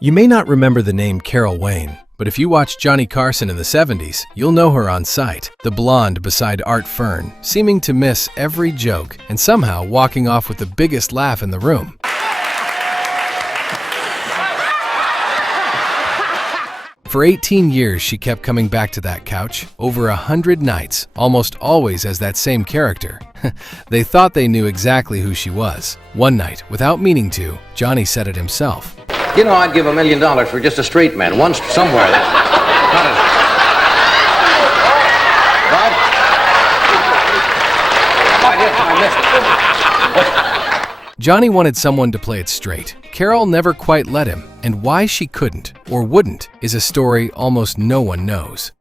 You may not remember the name Carol Wayne, but if you watched Johnny Carson in the 70s, you'll know her on sight, the blonde beside Art Fern, seeming to miss every joke and somehow walking off with the biggest laugh in the room. For 18 years, she kept coming back to that couch, over 100 nights, almost always as that same character. They thought they knew exactly who she was. One night, without meaning to, Johnny said it himself. You know, I'd give $1 million for just a straight man, once somewhere. Not a... What? Oh, I missed it. Johnny wanted someone to play it straight. Carol never quite let him, and why she couldn't or wouldn't is a story almost no one knows.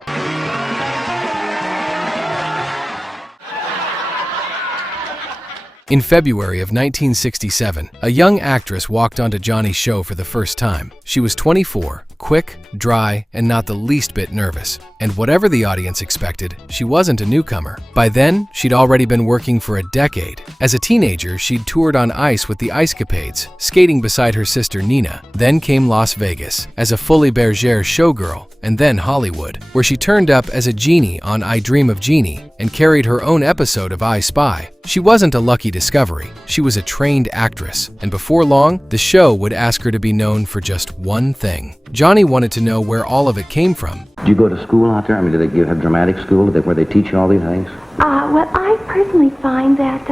In February of 1967, a young actress walked onto Johnny's show for the first time. She was 24, quick, dry, and not the least bit nervous. And whatever the audience expected, she wasn't a newcomer. By then, she'd already been working for a decade. As a teenager, she'd toured on ice with the Ice Capades, skating beside her sister Nina. Then came Las Vegas as a Folies Bergère showgirl, and then Hollywood, where she turned up as a genie on I Dream of Jeannie and carried her own episode of I Spy. She wasn't a lucky discovery. She was a trained actress, and before long, the show would ask her to be known for just one thing. Johnny wanted to know where all of it came from. Do you go to school out there? I mean, do you have dramatic school where they teach you all these things? Well, I personally find that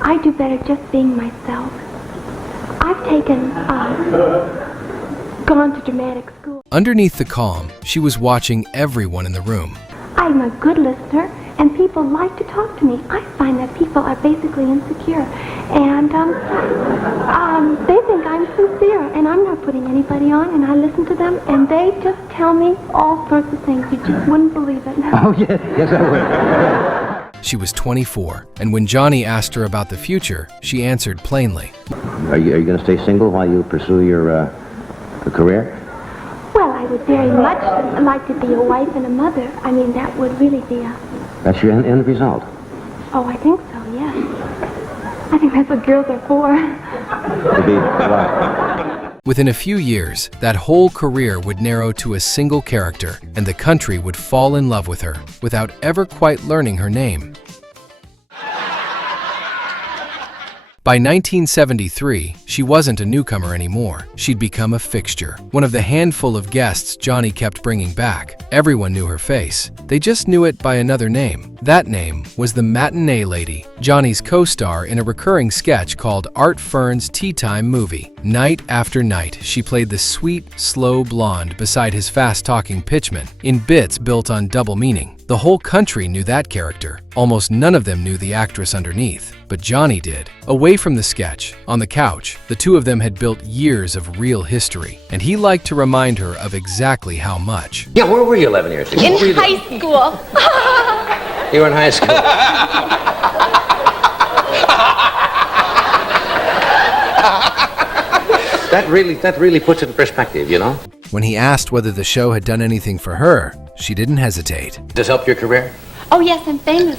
I do better just being myself. I've gone to dramatic school. Underneath the calm, she was watching everyone in the room. I'm a good listener, and people like to talk to me. I find that people are basically insecure, and they think I'm sincere, and I'm not putting anybody on, and I listen to them, and they just tell me all sorts of things. You just wouldn't believe it. Oh, yes, I would. She was 24, and when Johnny asked her about the future, she answered plainly. Are you going to stay single while you pursue your career? Well, I would very much like to be a wife and a mother. I mean, that would really be a... That's your end result? Oh, I think so, yes. I think that's what girls are for. To be what? Within a few years, that whole career would narrow to a single character, and the country would fall in love with her without ever quite learning her name. By 1973, she wasn't a newcomer anymore. She'd become a fixture, one of the handful of guests Johnny kept bringing back. Everyone knew her face. They just knew it by another name. That name was the Matinée Lady, Johnny's co-star in a recurring sketch called Art Fern's Tea Time Movie. Night after night, she played the sweet, slow blonde beside his fast-talking pitchman, in bits built on double meaning. The whole country knew that character. Almost none of them knew the actress underneath, but Johnny did. Away from the sketch, on the couch, the two of them had built years of real history, and he liked to remind her of exactly how much. Yeah, where were you 11 years ago? In high school. You were in high school. That really puts it in perspective, you know? When he asked whether the show had done anything for her, she didn't hesitate. Does this help your career? Oh, yes, I'm famous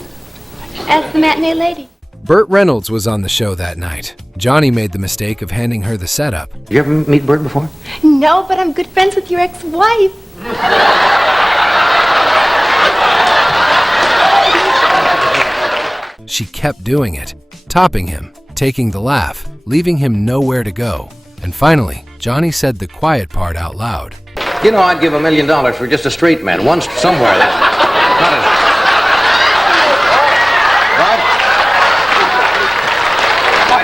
as the Matinée Lady. Burt Reynolds was on the show that night. Johnny made the mistake of handing her the setup. Did you ever meet Bert before? No, but I'm good friends with your ex-wife. She kept doing it, topping him, taking the laugh, leaving him nowhere to go. And finally, Johnny said the quiet part out loud. You know, I'd give $1 million for just a straight man, once somewhere. Not a... What? I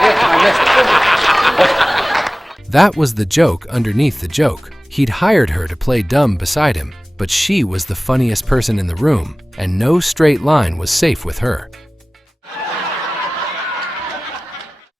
missed it. That was the joke underneath the joke. He'd hired her to play dumb beside him, but she was the funniest person in the room, and no straight line was safe with her.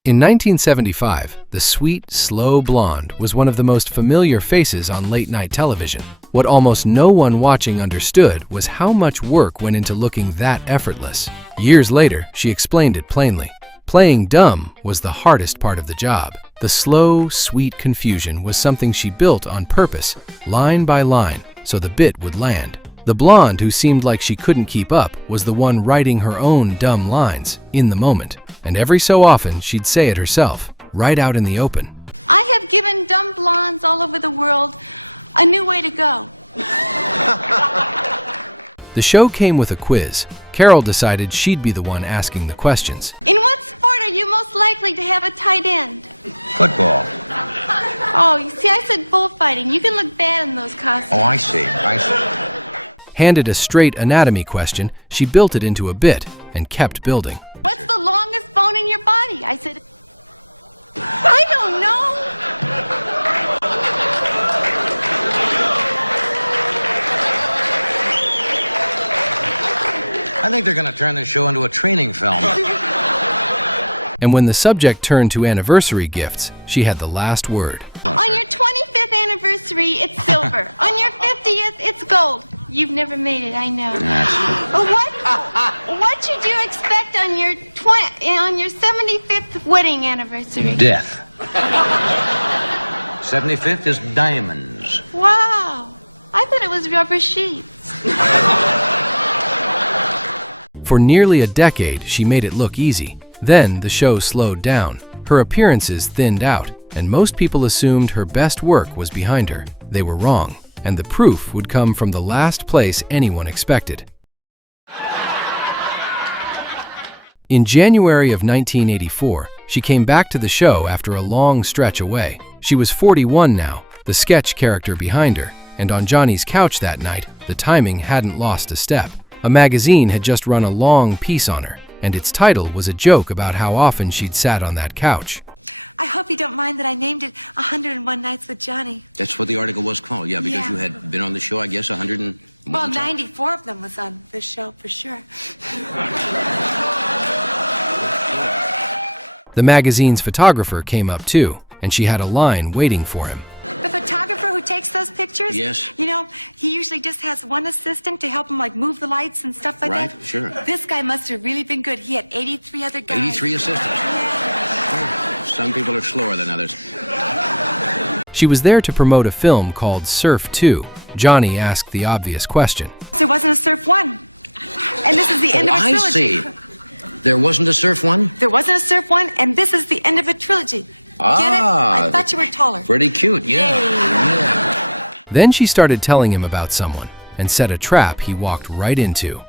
In 1975, the sweet, slow blonde was one of the most familiar faces on late-night television. What almost no one watching understood was how much work went into looking that effortless. Years later, she explained it plainly. Playing dumb was the hardest part of the job. The slow, sweet confusion was something she built on purpose, line by line, so the bit would land. The blonde who seemed like she couldn't keep up was the one writing her own dumb lines in the moment. And every so often, she'd say it herself, right out in the open. The show came with a quiz. Carol decided she'd be the one asking the questions. Handed a straight anatomy question, she built it into a bit and kept building. And when the subject turned to anniversary gifts, she had the last word. For nearly a decade, she made it look easy. Then the show slowed down. Her appearances thinned out, and most people assumed her best work was behind her. They were wrong, and the proof would come from the last place anyone expected. In January of 1984, she came back to the show after a long stretch away. She was 41 now, the sketch character behind her, and on Johnny's couch that night, the timing hadn't lost a step. A magazine had just run a long piece on her, and its title was a joke about how often she'd sat on that couch. The magazine's photographer came up too, and she had a line waiting for him. She was there to promote a film called Surf 2. Johnny asked the obvious question. Then she started telling him about someone and set a trap he walked right into.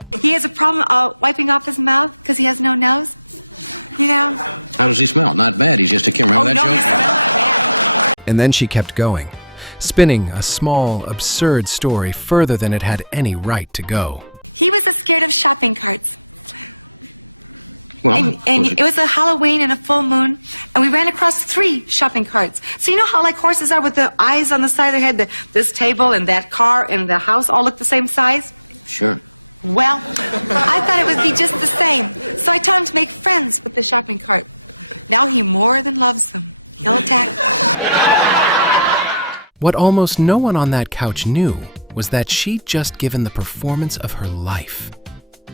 And then she kept going, spinning a small, absurd story further than it had any right to go. What almost no one on that couch knew was that she'd just given the performance of her life.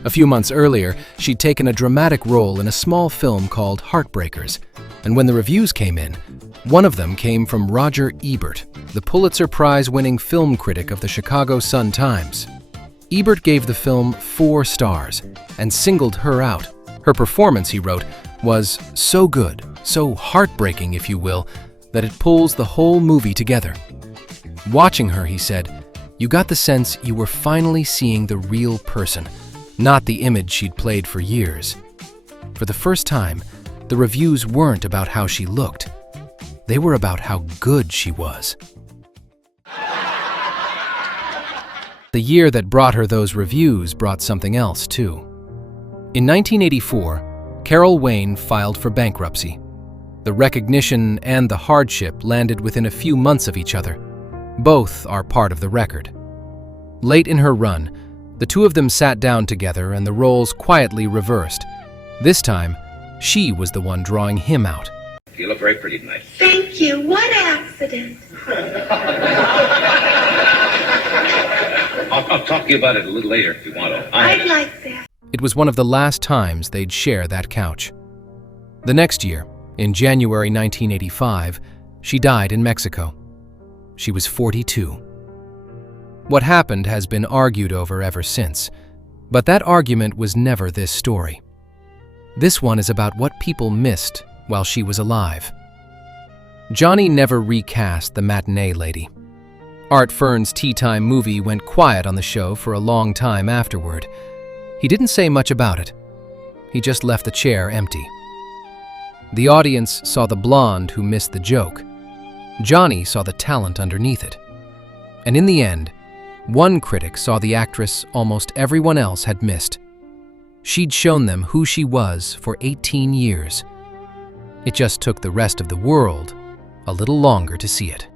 A few months earlier, she'd taken a dramatic role in a small film called Heartbreakers, and when the reviews came in, one of them came from Roger Ebert, the Pulitzer Prize-winning film critic of the Chicago Sun-Times. Ebert gave the film 4 stars and singled her out. Her performance, he wrote, was so good, so heartbreaking, if you will, that it pulls the whole movie together. Watching her, he said, you got the sense you were finally seeing the real person, not the image she'd played for years. For the first time, the reviews weren't about how she looked. They were about how good she was. The year that brought her those reviews brought something else, too. In 1984, Carol Wayne filed for bankruptcy. The recognition and the hardship landed within a few months of each other. Both are part of the record. Late in her run, the two of them sat down together and the roles quietly reversed. This time, she was the one drawing him out. You look very pretty tonight. Thank you. What accident? I'll talk to you about it a little later if you want to. I'd like that. It was one of the last times they'd share that couch. The next year, in January 1985, she died in Mexico. She was 42. What happened has been argued over ever since, but that argument was never this story. This one is about what people missed while she was alive. Johnny never recast the Matinée Lady. Art Fern's Tea Time movie went quiet on the show for a long time afterward. He didn't say much about it. He just left the chair empty. The audience saw the blonde who missed the joke. Johnny saw the talent underneath it. And in the end, one critic saw the actress almost everyone else had missed. She'd shown them who she was for 18 years. It just took the rest of the world a little longer to see it.